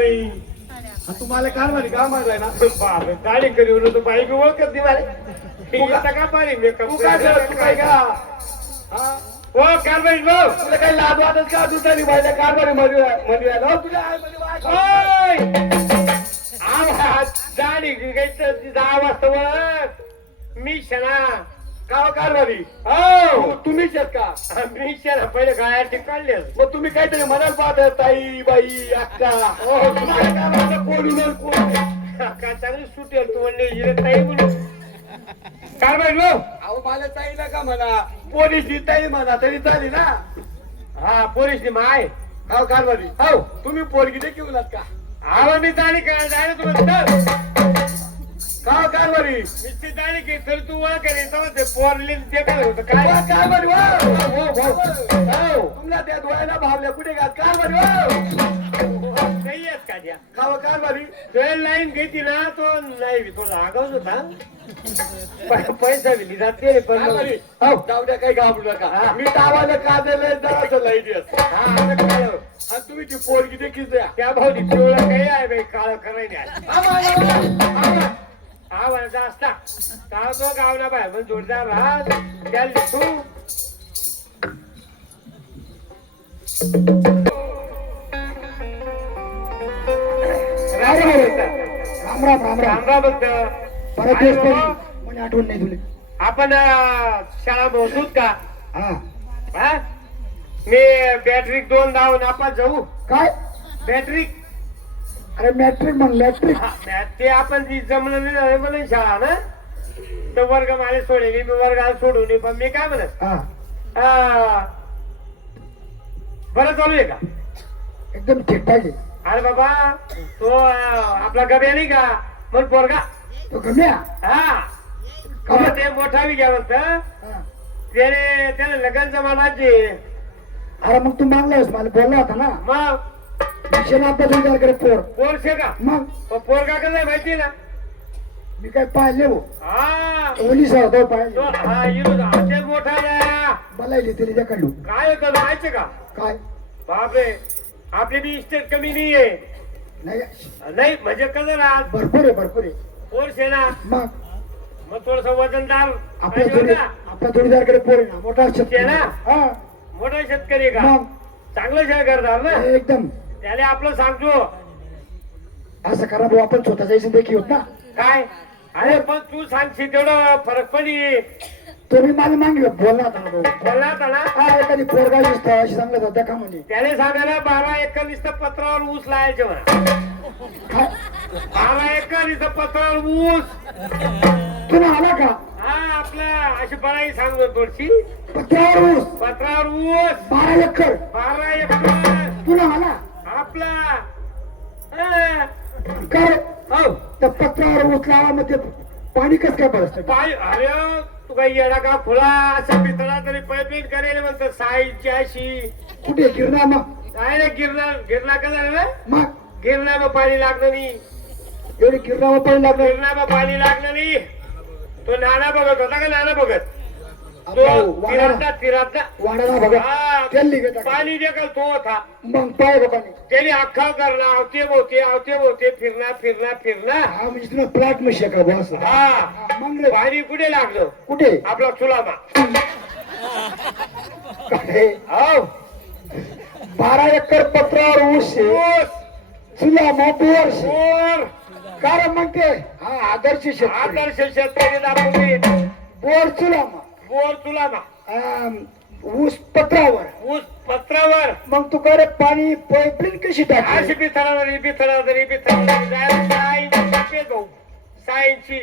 नाही. तुम्हाला कारभारी का मारलाय ना बाप गाडी करी तो बाईक ओळखत नाही मला. का- का पाणी तू काय करत तू काय का हा? हो कारवाई भाऊ तुला काही लाज वाटत का दुसऱ्या बायच्या कारभारी मध्ये मध्ये आलो तुला गाडी घ्यायचं 10 वाजता वळत मी शना का कारभारी हो तुम्हीच आहेत का मी शना पहिले गाड्या काढले मग तुम्ही काहीतरी म्हणाल पाहत ताई बाई अक्का हो तुम्हाला काय वाटतं कोण उडल कोण का चांगली सुटेल तू म्हणले ताई म्हणून कारवाई भाऊ अहो मला ताई नका म्हणा पोलीस ताई म्हणा तरी चालेल ना हा पोलीस माय का कारभारी हो तुम्ही पोरगी देखील का आवा मी दाढी जाणे तुम्हाला का कारभारी नुसती दाढी की तर तू ओळख ते पोरली ते काय होतं काय कारभारी हो तुमला त्या डोळ्याला भावल्या कुठे घात कारभारी काही आहेत का द्या का कारभारी ट्रेन लाईन घेतली ना तो नाही तो आगावच होता पैसा बी जाते पण कारभारी हो जाऊ द्या काही घाबरू नका मी टावाला का दिलंय जरासं लाईट हा आता काय हो? आणि तुम्ही ती पोरगी देखील द्या त्या भाऊनी पिवळा काही आहे बाई काळ करायला आवाजा असता का तो गावला बाय पण जोडदार राहत त्याला तू राम राम राम रामराव बघत परत दिवस तरी मला आठवण नाही तुला आपण शाळा मोजूत का हा हा मी बॅटरी 2 धाव नापास जाऊ काय बॅटरी अरे मॅट्रिक मग मॅट्रिक ते आपण ती जमलं नाही म्हणून शाळा ना तर वर्ग मला सोडली मी वर्गाला सोडून पण मी काय म्हणत हा बरं चालू आहे का एकदम ठीक पाहिजे अरे बाबा तो आपला गब्या नाही का मग पोरगा तो गम्या हा गब्या? ते मोठा बी घ्या म्हणत हा. त्याने लगन जमानाचे अरे मग तू मागलास मला बोलला होता ना मग विषय अभ्यास विचार करे पोर पोरशे का मग पोरगा कसं आहे माहिती ना मी काय पाहिले हो हा पोलीस होतो तो पाहिले हा इरूज हाते मोठा आहे. बोलायली तरी त्या काढू काय होतं माहिती का काय बापरे आपली बी इस्टेट कमी नाहीये नाही नाही म्हणजे कसं राहत भरपूर आहे पोरशे ना मग मग थोडस वजनदार आपल्या पाहिजे जोडी ना. आपल्या जोडीदारकडे पोर आहे ना मोठा शेतकरी ना? हा मोठा शेतकरी आहे का मग चांगलं शेतकरदार ना एकदम त्याला आपलं सांगतो असं करा भाऊ आपण स्वतः जायचं देखील होत ना काय अरे पण तू सांगशील तेवढं फरक पडी तुम्ही मला मागलं बोलला होता ना भाऊ बोलला होता ना हा एखादी पोरगा दिसतो अशी सांगत होता का म्हणजे त्याने सांगायला 12 एकर नुसतं पत्रावर ऊस लावायचे म्हणा काय 12 एकर नुसतं पत्रावर ऊस तुम्ही आला का हा आपल्या अशी बराई सांगतो थोडीशी पत्त्यावर ऊस पत्रावर ऊस 12 एकर 12 एकर पुन्हा आला आपला काय हो त्या पत्रावर ऊस लावा मग ते पाणी कस काय बरसतं पाय अरे तू काही येडा का फुला अशा पितळा तरी पाईपलाईन करेल म्हणतो साईजची अशी कुठे गिरणा मग काय रे गिरणा का झालं रे मग गिरणा मग पाणी लागलं नाही एवढे गिरणावर पाणी लागलं गिरणा मग पाणी लागलं नाही तो नाना बघत होता का नाना बघत तो तिराता वाढायला बघा हा, केली घेता का? पाणी देखील तो होता मग पाय का पाणी त्याने अख्खा करणं आवते भोवते फिरणं हा म्हणजे तुला प्लॅट मशी का बॉस हा मग रे, पाणी कुठे लागलं कुठे आपला चुलामा काय हो 12 एकर पत्रावर ऊस आहे. ऊस तुला मग वर्ष बोर कारण मग ते हा आदर्श शेतकरी आदर्श शेतकरी दाखवली बोर चुला मग बोर चुलामा ऊस पत्रावर ऊस पत्रावर मग तू करे पाणी पाईपलाईन कशी अशी टाकली बिथळावरी सायन्सची भाऊ सायन्सची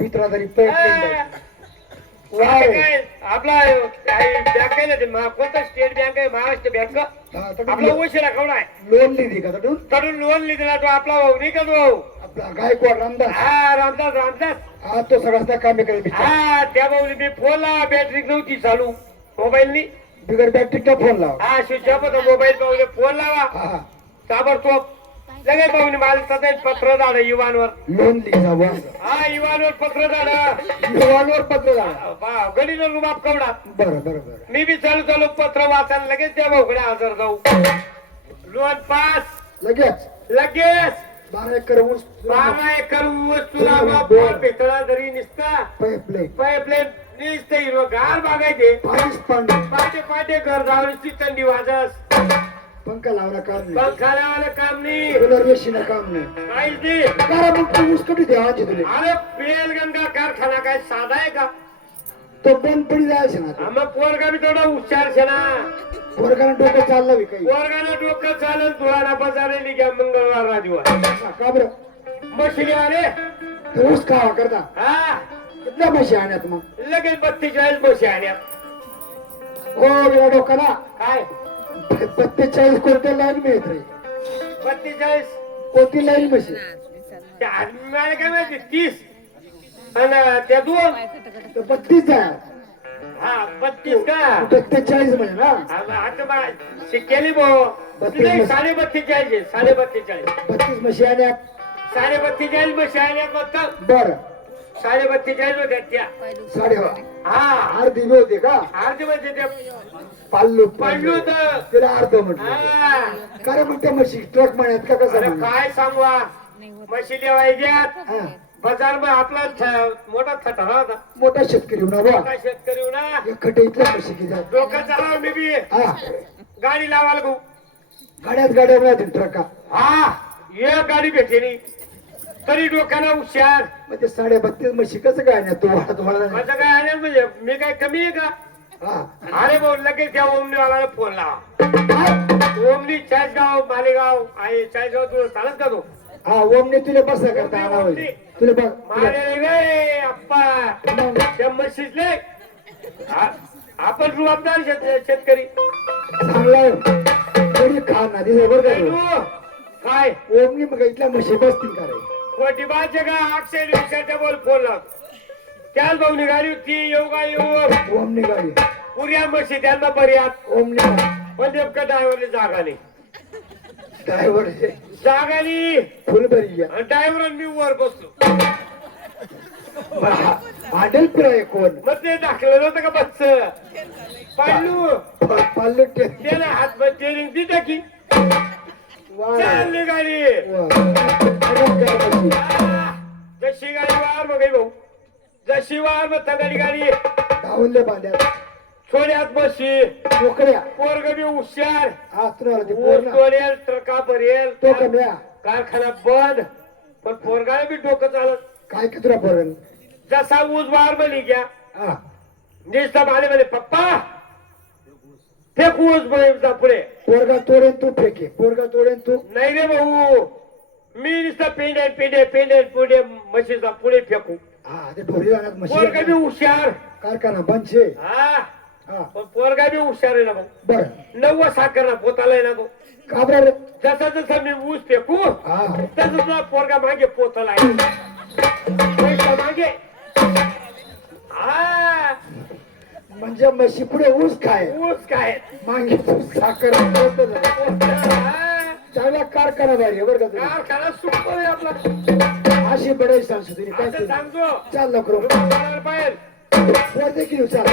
मित्रादारी पाईपलाईन आता काय आपला बँक आहे ना ते कोणता स्टेट बँक आहे महाराष्ट्र बँक आपला उशिरा केवढा आहे लोन लिहिली का तू तरुण लोन लिहिला तो आपला भाऊ नाही का तो भाऊ आपला गायकवाड रामदास हा रामदास हा तो सगळा कामे करेल हा त्या भाऊने मी फोन लावा बॅटरी नव्हती चालू मोबाईलनी बिगर बॅटरीचा फोन लाव हा स्विच ऑफ होता मोबाईल भाऊने फोन लावा हा ताबडतोब लगेच भाऊने मला सदैव पत्र झालं युवांवर लोन लिहिला बस हा युवांवर पत्र झालं युवांवर पत्र झाला गडीला रुबाब कवडा बरं मी बी चालू पत्र वाचायला लगेच त्या भाऊकडे हजर जाऊ लोन पास लगेच लगेच 12 एकर ऊस 12 एकर ऊस तुला बाबा भेटला जरी निसता पाईपलाईन पाईपलाईन निसते हिरवगार बागायचे पाणीच पाणी पाटे पाटे घर जावळीची थंडी वाजस पंखा लावला काम नाही पंखा लावायला काम नाही कूलर एसीला काम नाही काहीच नाही कारण मग तू ऊस कधी द्यावाचे तुले अरे बेलगंगा कारखाना काय साधा आहे का तो बंद पडी जायचं ना मग पोरगा बी थोडा हुशार छे ना पोरगाला डोकं चाललं बी काही पोरगाला डोकं चालत धुळाना बजारेली घ्या मंगळवार राजवार का बरं मशिली आले ते ऊस खावा करता हा कितना म्हशी आणत मग लगेच 42 म्हशी आल्या हो गेला डोकाला काय 42 कोणत्या लाईन मिळत रे 42 कोणती लाईन म्हशी मला काय माहिती 30 आणि त्या दोन 32 जाय हा 32 का 42 म्हणजे ना आता बा शिकेली भाऊ नाही 32.5 आहे 42.5 32 म्हशी आल्या 42.5 म्हशी आल्या फक्त बर 42.5 होत्या त्या साडे हा अर्धी बी होते का अर्धी म्हणजे ते पाल्लू पडलो तर तिला अर्ध म्हटलं हा. काय मग त्या म्हशी ट्रक म्हणत का कसं अरे म्हणत? काय सांगू म्हशी देवायच्यात हा. बाजार मध्ये आपला मोठा थटारा होता मोठा शेतकरी ना बा काय शेतकरी हो ना एक खटे इथल्या म्हशी किती डोकं चालव मी बी हा गाडी लावायला गो गाड्या मिळतील ट्रका हा एक गाडी भेटे नाही तरी डोक्याला हुशार मग ते 32.5 म्हशी कसं काय नाही तुम्हाला माझं काय आलं म्हणजे मी काय कमी आहे का हा अरे भाऊ लगेच त्या ओमनीवाला फोन लावा ओमनी चाळीसगाव मालेगाव आहे चाळीसगाव तुला चालत का तो हा ओमने तुला बसा करता आला होय तुला बघ मारे रे अप्पा त्या म्हशीतले आपण रुबाबदार शेतकरी चांगला आहे. कोणी खा ना दिसं बरं का तो. तू काय ओमनी मग इथल्या म्हशी बसतील का रे कोटीबाचे का अक्षय दिवसाच्या बोल फोन लाव त्याच भाऊ निघाली होती येऊ का येऊ ओमनी गाडी पुऱ्या म्हशी त्यांना पर्यात ओमनी पण नेमकं ड्रायव्हरने जागा नाही ड्रायव्हर जागा नाही फुल भरी आणि ड्रायव्हर मी वर बसलो भांडेल फिराय कोण मग ते दाखलं नव्हतं का बच्च पाडलू पाल्लू त्याला हात टेरिंग ती टाकी चालली गाडी जशी गाडी वार बघ भाऊ जशी वार मग तगाडी गाडी धावले बांध्यात छोड्यात बशी मोकळ्या पोरग बी हुशार हा तुला ते पोर ना तोडेल ट्रका भरेल तो कम्या कारखाना बंद पण पोरगाला बी डोकं चालत काय की तुला पोरण जसा ऊस वार बनी घ्या हा नुसता माले म्हणे पप्पा फेक ऊस बळीचा पुढे पोरगा तोडेन तू फेके पोरगा तोडेन तू नाही रे भाऊ मी नुसता पेंडे पुढे म्हशीचा पुढे फेकू हा ते ढोरी जाण्यात पोरगा बी म्हशी हुशार कारखाना बनशे हा हा पण पोरगा बी हुशार आहे ना भाऊ बर 9 साखर ना पोताला आहे ना तो काबरा रे जसा जसा मी ऊस फेकू हा तसं तुला पोरगा मागे पोताला आहे पैसा मागे हा म्हणजे म्हशी पुढे ऊस खाय ऊस काय मागे तू साखर चांगला कारखाना बाहेर बरं का तुला कारखाना सुपर आहे आपला अशी बडाई सांगतो तुझी काय असं ते? सांगतो चाल लवकर बाहेर वर देखील चाल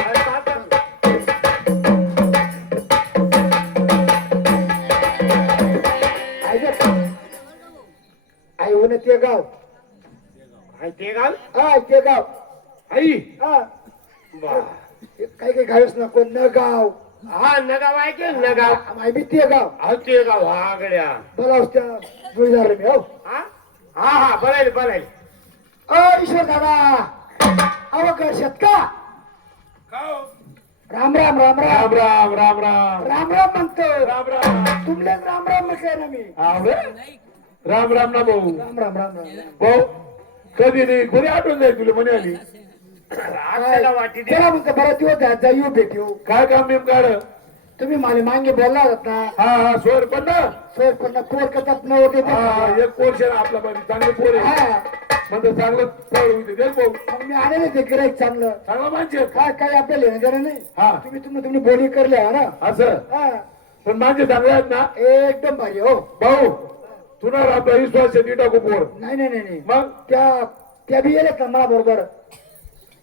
आई होणं ते गाव ते गाव हा ते गाव आई हा बा काही काही घालच ना कोण न गाव हा नगाव आहे की नगाव माय बी ते गाव हा ते गाव हा गड्या बोलाव त्या जुळदार मी हो हा हा हा बनायला अ ईश्वर दादा अव करशत का राम राम राम राम राम राम राम राम राम म्हणतो राम राम तुमल्याच राम राम म्हटलंय ना मी राम राम ना भाऊ राम राम राम राम भाऊ कधी नाही कोणी आठवण नाही तुला म्हणे आली आपल्याला वाटी दे चला म्हणतो बरं दिवस द्या जा येऊ भेट येऊ काय काम नेम काढ तुम्ही मला मागे बोलला होतात ना हा हा सोर पण ना सर पण पोर कथात न होते ते. हा एक पोर आपला पाहिजे चांगले पोर आहे हा म्हणतो चांगलं फळ होते दे भाऊ मग मी आलेले ते गिराईक चांगलं चांगला माणसे काय काय आपल्याला येणं देणं नाही हा तुम्ही बोली करले हा ना असं हा पण माणसे चांगले आहेत ना एकदम भारी हो भाऊ तुला आपला विश्वास आहे ती टाकू पोर नाही नाही नाही नाही मग त्या बी येतात ना मला बरोबर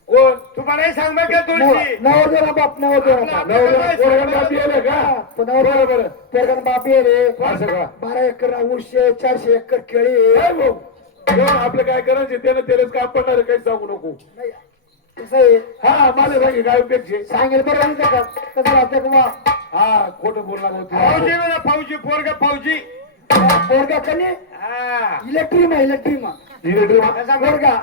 कोण तुम्हाला सांग बरं का तुळशी नवरदेवा बाप नवरदेवा बाप नवरा पोरगा बापी आले का बरं बरं पोरगान बाप ये रे असं का 12 एकर ऊस 400 एकर केळी काय भाऊ जेव्हा आपलं काय करायचं त्यानं त्यालाच काम पडणार काही सांगू नको नाही, कसं आहे हा मला सांगे काय अपेक्षा आहे? सांगेल बरोबर नाही का कसं राहतं का बा? हा खोटं बोलला फौजी होती म्हणा फौजी पोरगा फौजी पोरगा कनी हा इलेक्ट्री मा कसा पोरगा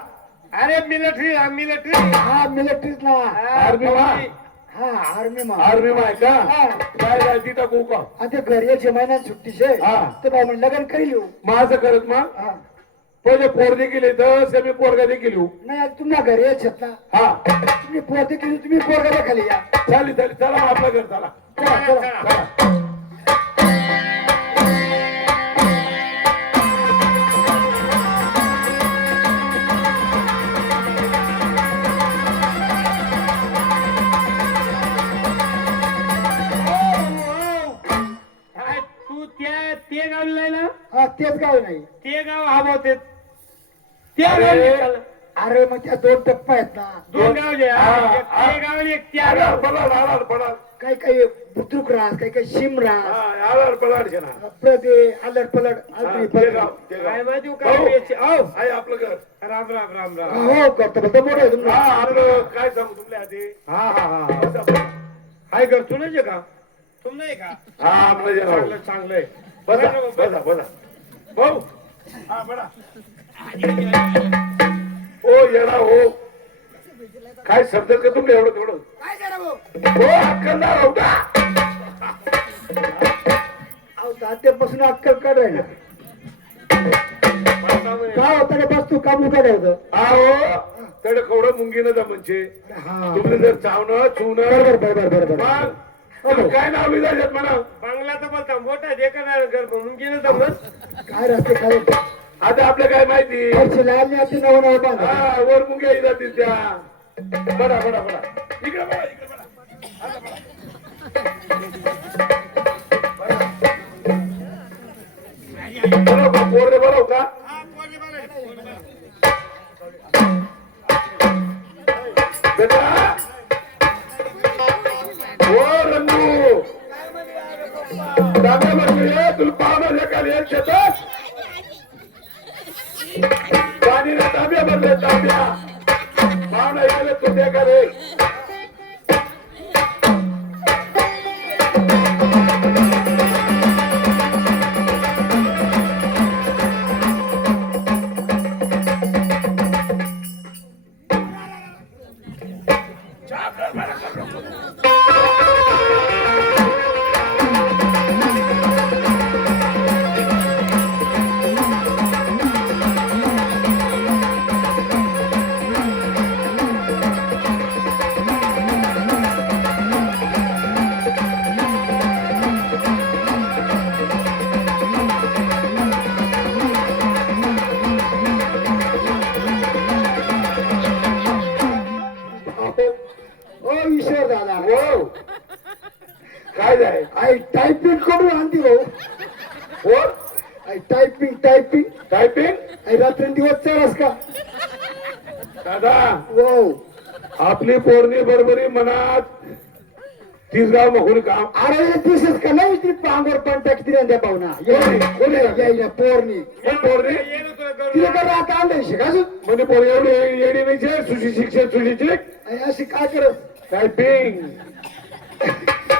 अरे मिलिटरी मिलिटरी हा मिलिट्रीतला आर्मी मा हा आर्मी मा आर्मी मा आहे का हा काय काय तिथं गो का आता घरी यायचे महिन्यात सुट्टी शे हा. तर बा म्हण लग्न करी लिहू माझं करत मग हा पहिले पोर देखील येतं सेमी पोरगा देखील येऊ नाही आता तुम्हाला घरी यायच्यात ना हा तुम्ही पोर देखील तुम्ही पोरगा खाली या चालेल चालेल चला मग आपलं घर चला चला चला चला काय तू ते गावला ना हा तेच गाव नाही ते गाव हवते ते गाव निघालं. अरे मग त्या 2 टप्पा आहेत ना दोन गाव जे आहे. हा, एक हा. ते गाव आणि एक त्या आलार गाव पलाड आलार पलाड काही काही बुद्रुक रास काही काही शिम रास हा आलार पलाड शे ना प्रदे आलड पलड हा, आलडी ते पलड गाव ते काय गाव माहिती काय भाऊ. प्यायचे? औ, आहे आपलं घर राम राम राम राम हो करतो बघ मोठं आहे हा तुमचं आपलं काय सांगू तुमल्या आधी हा हा हा हाय घर तू नाही का तुम नाही का हा आपलं जे नाव. चांगलं चांगलंय बसा बसा बसा भाऊ हा बडा ओ येडा हो काय शब्द का तुमले एवढं थोडं काय करा भाऊ हो अक्कलदार होता अहो तात्यापासून अक्कल काढायला काय होतं रे बस तू काम काढायचं आहो तड कवडं मुंगीनं जमनचे हा तुम्ही जर चावणं चुवणं बरोबर मग तुम्ही काय नाव लिहायचं म्हणा बंगला तर बोलता मोठा जे करणार घर म्हणून गेलं तर बस काय रस्ते काय आता आपलं काय माहिती वर्षी लहान अति नवं नवं बांधा हा वर मुंग्या जातील त्या बडा बडा बडा इकडे बडा इकडे बडा आता बडा. बरं का, पोरं बरं का बेटा हो रंगू दादा म्हणजे तुला पाहुणा एका येत शेतात पाणी ना ताब्या बदले ताब्या पाहुणा इकडे तू ते का रे ओ ईश्वर दादा हो काय जाय आई टायपिंग करून आणते भाऊ हो आई टायपिंग टायपिंग आई रात्रंदिवस चालस का दादा हो आपली पोरणी बरोबरी मनात तिसगाव मखून काम अरे दिसत का नाही ती पांगोर पण टाकती ना त्या पाहुणा कोणी? यायला पोरणी पोरणी ये ना तुला करून. तिला का राहता आणलंय शिकाजून म्हणजे पोर एवढी येडी नाही छे, सुशी शिक्षण सुशीची अशी काय करत टायपिंग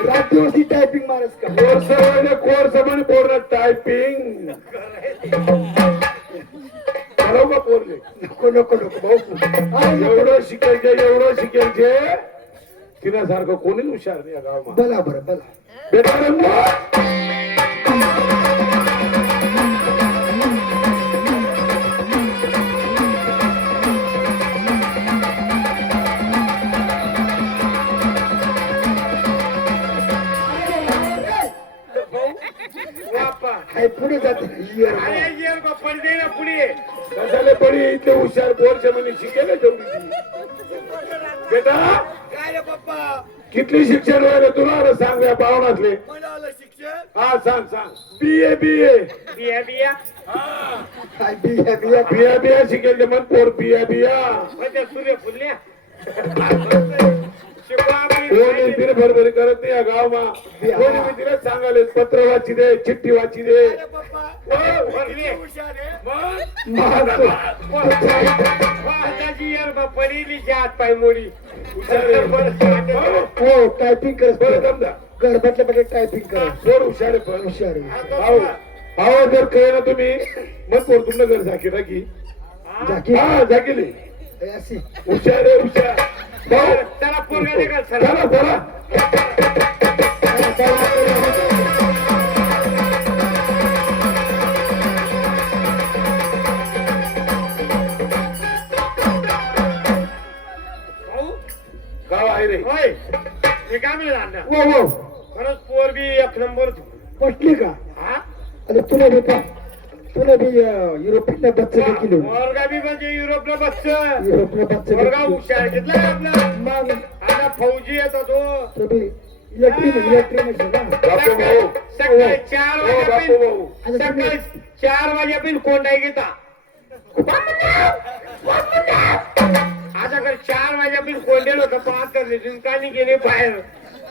रात दिवस ती टायपिंग मारस का कोर्स म्हणजे पोर टायपिंग बरोबर पोरले नको भाऊ एवढं शिकायचे तिच्यासारखं कोणीच हुशार नाही या गावात बोला बरं बोला बेटा रंगो बाप्पा हाय पुढे जाते अरे ये रे बाप्पा दे ना पुढे कशाला पडी इथे हुशार पोरच्या म्हणे शिकेल तेवढी बेटा काय रे पप्पा किती शिक्षण व्हायला तुला आता सांग या पाहुणातले म्हणाला शिक्षण हा सांग बीए बीए बिया बिया काय बिया बिया बिया बिया शिकेल ते मन पोर बिया बिया म्हणजे सूर्य फुलल्या शिकवा आपली कोणी माहिती. तिने भरभरी करत नाही या गावमा कोणी मी तिला सांगाले पत्र वाची दे चिठ्ठी वाची दे भरली. वाहताची यार बा, पडीलीची हात पाय मोडी. हो टायपिंग करत बरं समजा घर बसल्या बसल्या टायपिंग करत सोड हुशार आहे पण हुशार आहे. भाऊ भाऊ जर कळे ना तुम्ही मग पोर तुमनं घर झाकी टाकी जाकी हा झाकीली अशी हुशार आहे हुशार भाऊ त्याला पोरगा दे का सर? चला चला भाऊ, गाव आहे रे होय हे काय म्हणलं अण्णा? वो वो खरंच पोर बी एक नंबर पटली का हा अरे तुला बी युरोपियन बच्चे देखील पोरगा बी म्हणजे युरोपला बसच युरोपला बच्चे पोरगा हुशार घेतला आपला मग आता फौजी येतो तो तो बी इलेक्ट्रिक ना बापू भाऊ सकाळी 4 हो बापू वाजेपर्यंत भाऊ सकाळी 4 वाजेपर्यंत कोंडाई घेता आता कर 4 वाजेपर्यंत कोंडेल होतं 5 तर जिंकानी गेले बाहेर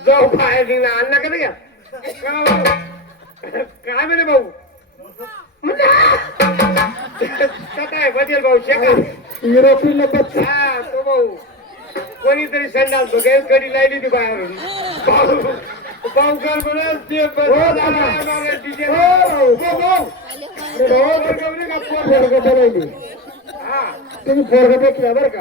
जाऊ बाहेर निघला अण्णा का घ्या काय म्हणे भाऊ काय बदल भाऊ शेका युरोपियन बच्चे हा तो भाऊ कोणीतरी संडाल तो गैर कडी लायली ती बाहेर भाऊ कर म्हणून ते पोरग बनवली तुम्ही पोरग भेटला बरं का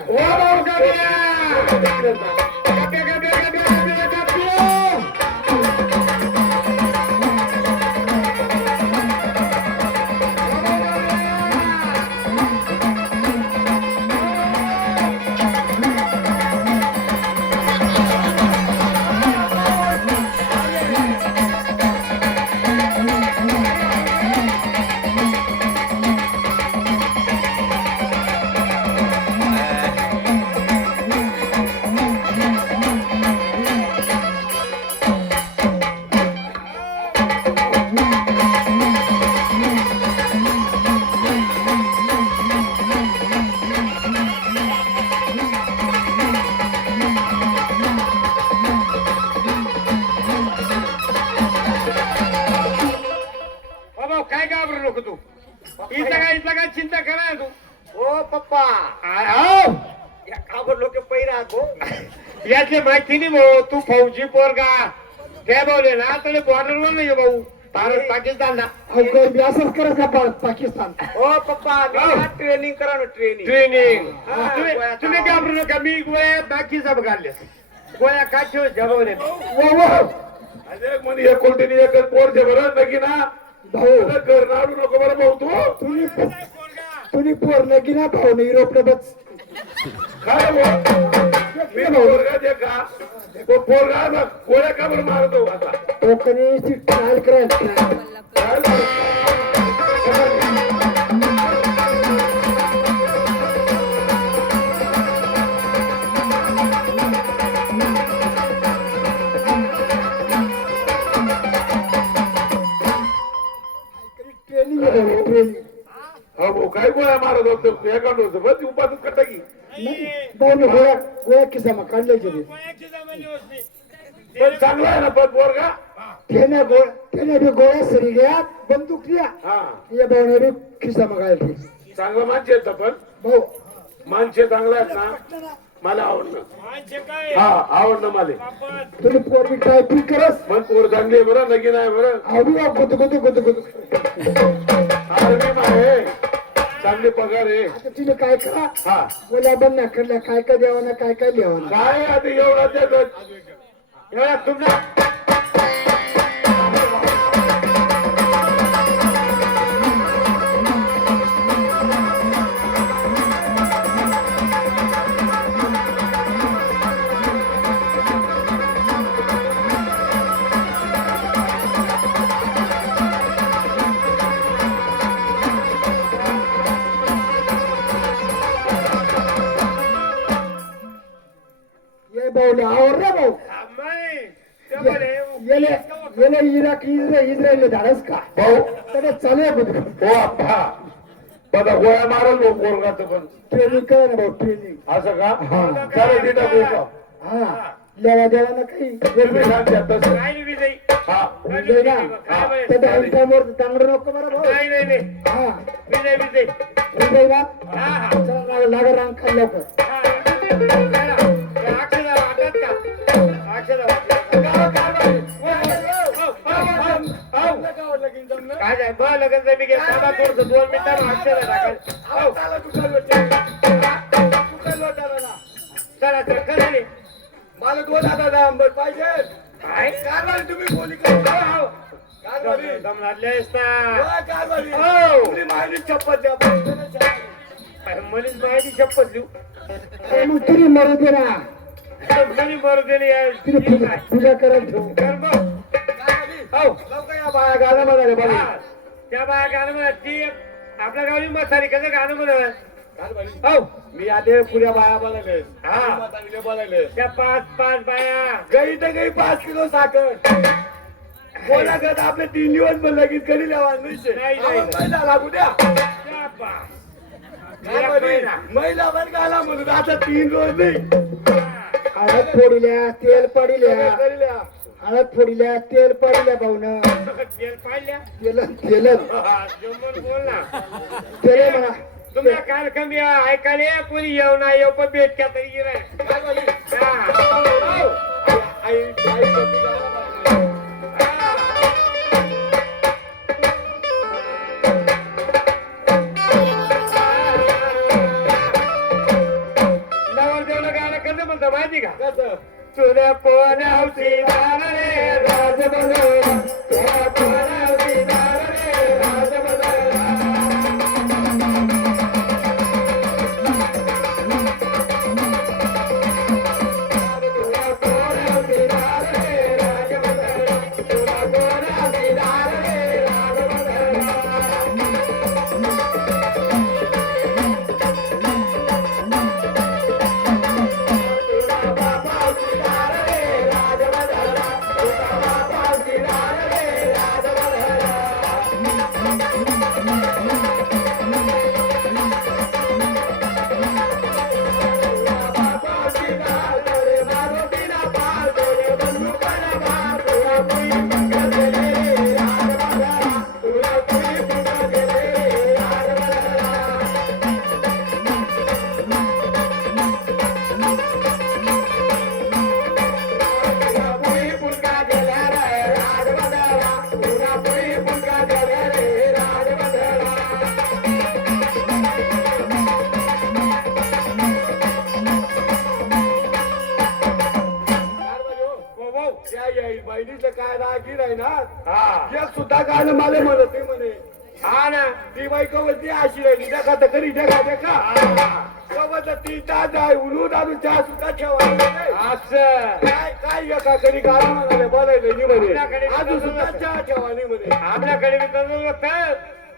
बाबा काय घाबरू नको तू इथला काय चिंता करा तू ओ पप्पा घाबर लोक पैरा गो यातले माहिती नाही भाऊ तू फौजी पोरगा काय बोलले ना तर बॉर्डरवर नाही भाऊ भारत पाकिस्तान ना गर्दी असंच करत का पाकिस्तान ओ पप्पा ट्रेनिंग करा ना ट्रेनिंग तुम्ही घाबरू नका मी गोळ्या बाकी सब घालले गोळ्या काढतो जगवले वो वो अरे म्हणे एक कोलटीने एक पोर जे बरं नकी ना भाऊ घर नाडू नको बरं भाऊ तू तुम्ही पोरलं की ना भाऊ युरोपला बच काय मी पोरगा जे का तो पोरगा ना गोळ्या का बरं मारतो आता कोकणीची ट्रायल करायचं काय ट्रेनिंग हा भाऊ काय गोळ्या मारत होतो एका होतं बस उपासच करता की भाऊ गोळ्या किस्सा काढल्याचे पण चांगला आहे ना पण पोरगा त्याने बी गोळ्या सरी घ्या बंदूक द्या हा या भाऊने बी खिस्सा मागायला चांगला माणसे आहेत पण भाऊ माणसे चांगला आहेत ना मला आवडलं हा आवडलं मला तुम्ही पोरगी टायपिंग करस मग पोर चांगली आहे बरं नगी नाही बरं हवी गुत आर्मी आहे चांगली पगार आहे आता तुम्ही काय करा हा बोल्या बंद करल्या काय काय द्यावं काय काय लिहावं काय आता एवढा त्याचं एवढा तुमचा ये भाऊ आवडला भाऊ येले इराक इस्रायल धाडस का भाऊ त्याला चालू आहे हो आप्पा आता गोळ्या मारल भाऊ पोरगाचं पण ट्रेनिंग करा ना भाऊ ट्रेनिंग. असं का हा. चालेल तिथं गोळा हा लेवा देवा ना काही तुम्ही सांगता तसं काय नाही विजय हा म्हणजे ना काय म्हणे? त्या टाइमवर चांगलं नको बरं भाऊ. नाही नाही नाही हा विजय विजय विजय बा हा हा चला लागा रांग खाल्लं लवकर. हा. चला. हे अक्षरा वाटत का अक्षरा वाटत काय नाही बरं लगन जमी घे बाबा थोडस 2 मिनिटांना अक्षरा टाकाल हो चला चल खरं रे मला 2000 नंबर पाहिजे काय कारवाई तुम्ही बोली करा हो कारवाई दम लागलेस ना कारवाई हो. तुम्ही माझी शपथ द्या मनीष बाईची शपथ देऊ अरे मग तुम्ही मरू दे ना. कधी बरं दिली तुम्ही पूजा करायला ठेवू. कर मग हो लवकर या बाया गाणं म्हणाले बघा हा. त्या बाया गाणं म्हणत ती आपल्या गावी मसारी कसं गाणं म्हणत हो मी आले पुऱ्या बाया बोलायले हा. म्हातारीले बोलायले त्या 5 बाया गई तर गई 5 किलो साखर कोणा करत आपले 3 दिवस पण लगेच कधी लावा नाही, नाही. महिला लागू द्या त्या बाया. एक महिना. महिला पण गाला म्हणून आता 3 रोज नाही हळद फोडिल्या तेल पडिल्या करील्या. हळद फोडिल्या तेल पडिल्या भाऊन तेल पाडल्या तेल तेल हा, जमून बोल ना तेल म्हणा. तुम्ही काल कमी ऐकायला कोणी येऊ ना येऊ पण भेट तरी गिराय काय बोली? हा. हो. आई आई कधी गाला म्हणाले. नवरदेवला गाणं कसं म्हणतं माहिती का कसं? तुझ्या कोणावशी दार रे राज बदलला तुझ्या कोणावशी दार रे राज बदलला तुझ्या कोणावशी दार रे राज बदलला तुझ्या कोणावशी दार रे राज बदलला तुझ्या बापावशी दार रे राज बदलला तुझ्या बापावशी दार रे राज बदलला बापावशी दार रे मारुतीला पार रे बंदुकाला मार तुला कुई पंख दिले राज बदलला तुला कुई पंख दिले राज बदलला तुला पुरी पुलका दिल्या रे राज बदलला तुला पुरी पुलका दिल्या रे राज बदलला हो, हो. त्या येईल बहिणीचं काय रागीर आहे ना हा एक सुद्धा गाणं मला म्हणत नाही म्हणे हा ना ती बाई कवलती अशी राहिली देखा तर करी देखा कवत ती ताज आहे उलून आणून चहा सुद्धा ठेवायला नाही. असं काय काय एका कधी गाणं म्हणाले बोलायला नाही म्हणे आपल्याकडे अजून सुद्धा चहा ठेवा नाही म्हणे आपल्याकडे मी तसंच बघतात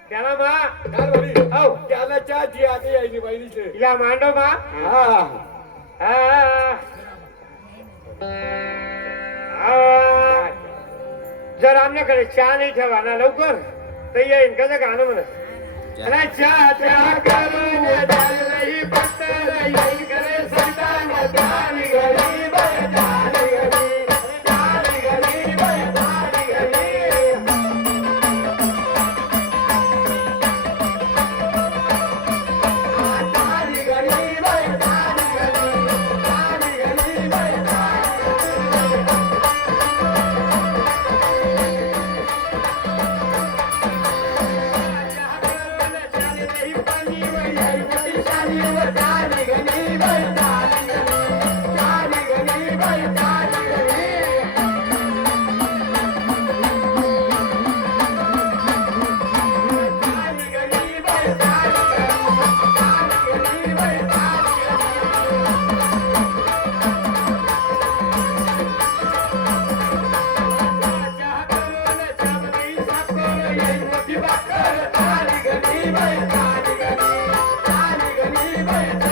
त्याला मा काय म्हणे? हो त्याला चहा जी आधी यायची बहिणीचे तिला मांडव मा हा आ. आ. जर आपल्याकडे चहा नाही ठेवा ना लवकर तर येईन कसं गाणं म्हणत अरे चहा चहा करून झालंही पत्तर येईन करे संतान झाली घरी बाय झाली घरी झाली घरी बाय झाली घरी झाली घरी बाय झाली घरी झाली घरी बाय Bye.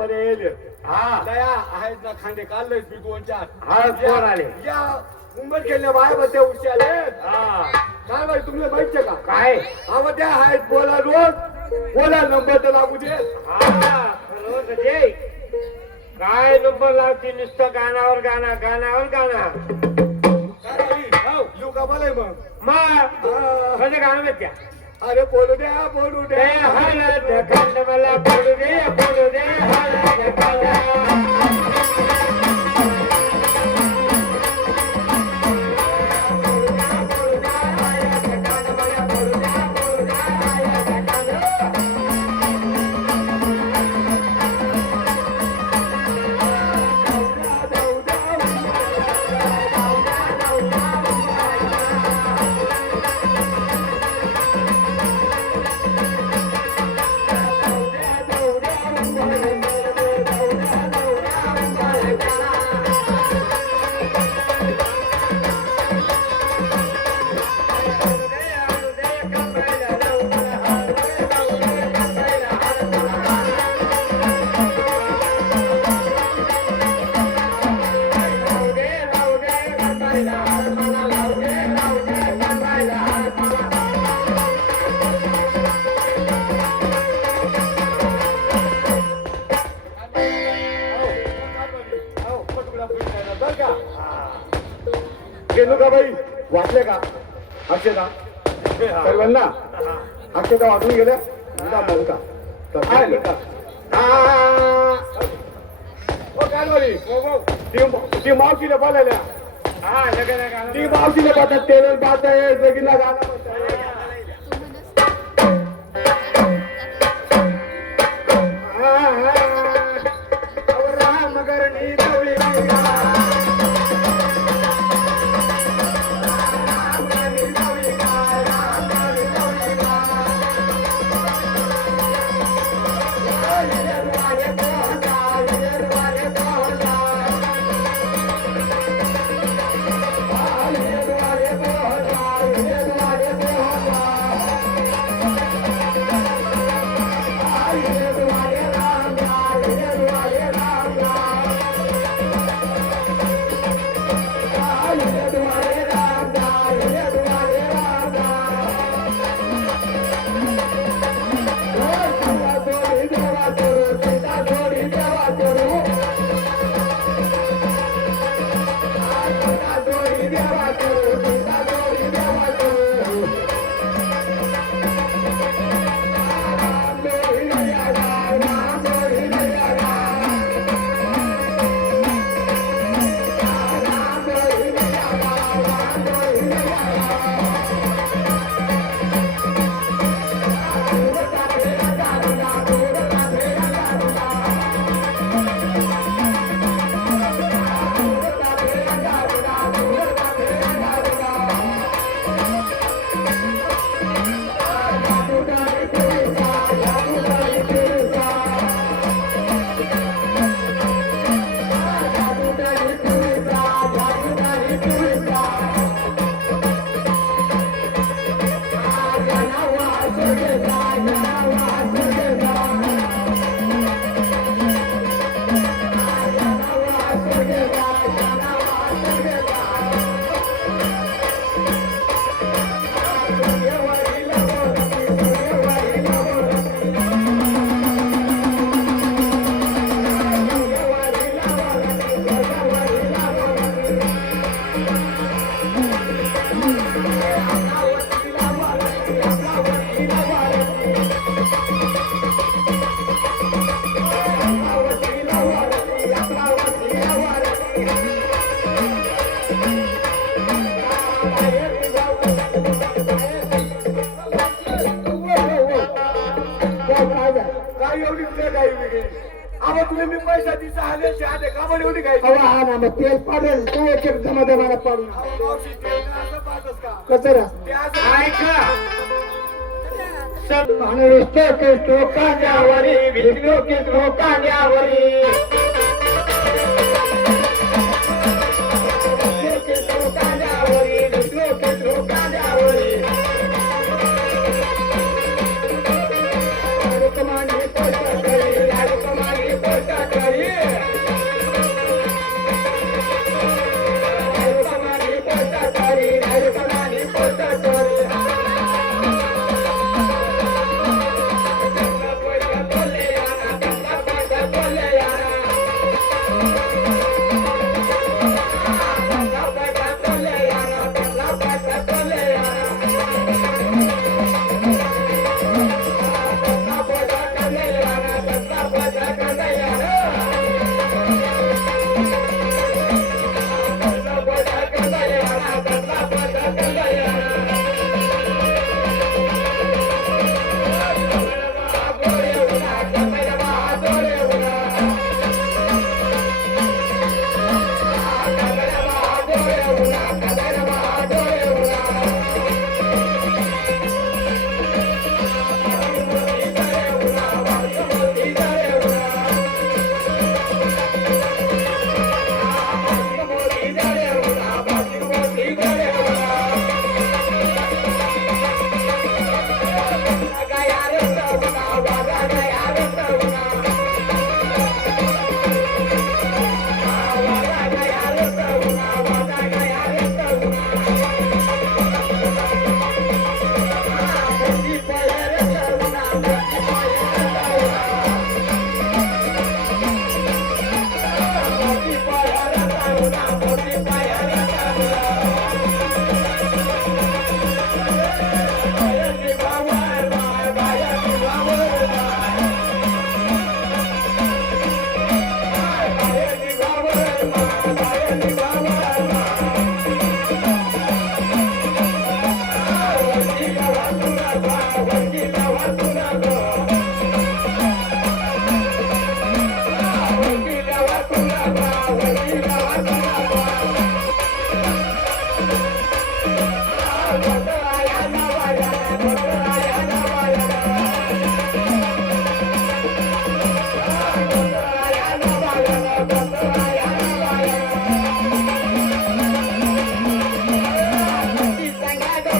बरे येईल हा दया आहेत ना खांदे काढलेच मी 2-4 हा पोर आले या मुंबईत गेल्या बाय बा त्या उशी आले हा काय बाई तुम्हाला माहितीये का काय हा त्या आहेत बोला रोज बोला नंबर तर लागू दे हा रोज जे काय नंबर लावती नुसतं गाण्यावर गाणं गाण्यावर गाणं काय बाई? येऊ का मला मग मग म्हणजे गाणं माहिती आहे? अरे बोलू बोलू ते द्या हळद खंड मला पडू दे हळद खंड गेलो का बाई वाचले का अक्षता सर्वांना अक्षता वाचून गेल्या उदा बघता तर काय लिहिता? ओ कानवाली ती मावशीला बोलायला हा लग्न गाणं ती मावशीला बोलतात टेलर बात आहे जगीला गाणं म्हणतात. रामगरणी गवळी काय एवढी तुझ्या काही वेगळी अहो तुम्ही मी पैसा दिसा आले शहादे का बरं एवढी काही अहो हा ना मग तेल पाडेल तो एक एक जमा जमाला पाडून मावशी ते असं पाहतोस का कचरा ते असं ऐका आणि विष्णू कृष्ण कांद्यावरी विष्णू कृष्ण कांद्यावरी कमानी पोटा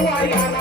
वायाला